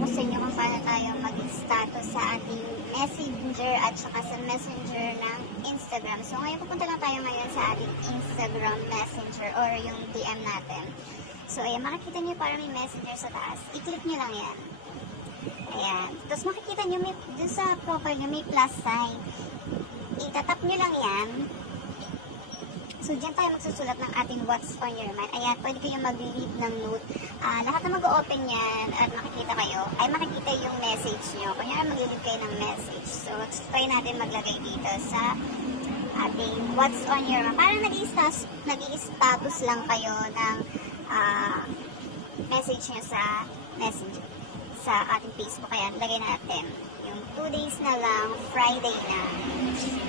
ko sa inyo kung paano tayo mag-status sa ating messenger at saka sa messenger ng Instagram. So ngayon pupunta lang tayo ngayon sa ating Instagram messenger or yung DM natin. So ayan, makikita nyo parang may messenger sa taas. I-click nyo lang yan. Ayan. Tapos makikita nyo dun sa profile nyo may plus sign. Itatap nyo lang yan. So, dyan tayo magsusulat ng ating what's on your mind. Ayan, pwede kayong mag-leave ng note. Lahat na mag-open yan at makikita kayo, ay makikita yung message nyo. Kunyari, mag-leave kayo ng message. So, try natin maglagay dito sa ating what's on your mind. Parang nag-i-status lang kayo ng message nyo sa messenger, sa ating Facebook. Ayan, lagay natin yung 2 days na lang, Friday na.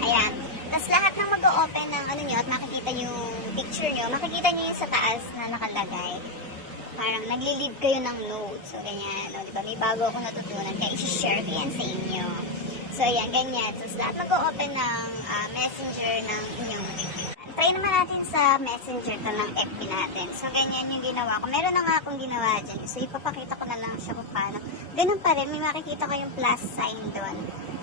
Ayan. Tapos lahat ng mag-open ng ano nyo at makikita yung picture nyo, makikita nyo yung sa taas na nakalagay. Parang nagli-leave kayo ng note. So, ganyan. O, diba? May bago akong natutunan. Kaya isi-share ko yan sa inyo. So, ayan, ganyan. So, lahat mag-open ng messenger ng inyong try naman natin sa messenger to ng FB natin. So, ganyan yung ginawa ko. Meron na nga akong ginawa dyan. So, ipapakita ko na lang siya kung paano. Ganun pa rin. May makikita ko yung plus sign doon.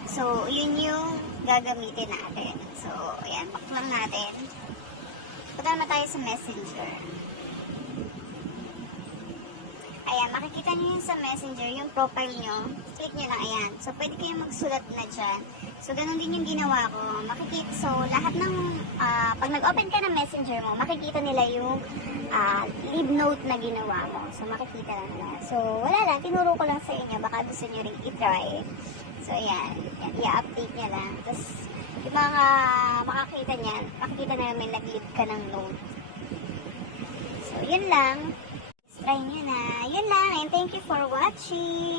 So, yun yung gagamitin natin. So, ayan. Back lang natin. Punta naman tayo sa messenger. Ayan. Makikita nyo yung sa messenger, yung profile nyo. Click nyo lang. Ayan. So, pwede kayong magsulat na dyan. So, ganun din yung ginawa ko. Makikita, so, lahat ng, pag nag-open ka ng messenger mo, makikita nila yung leave note na ginawa mo. So, makikita lang nila. So, wala lang. Tinuro ko lang sa inyo. Baka gusto nyo rin i-try. So, ayan. I-update nyo lang. Tapos, yung mga makakita nyan, makikita na namin nag-leave ka ng note. So, yun lang. Try nyo na. Yun lang. And thank you for watching.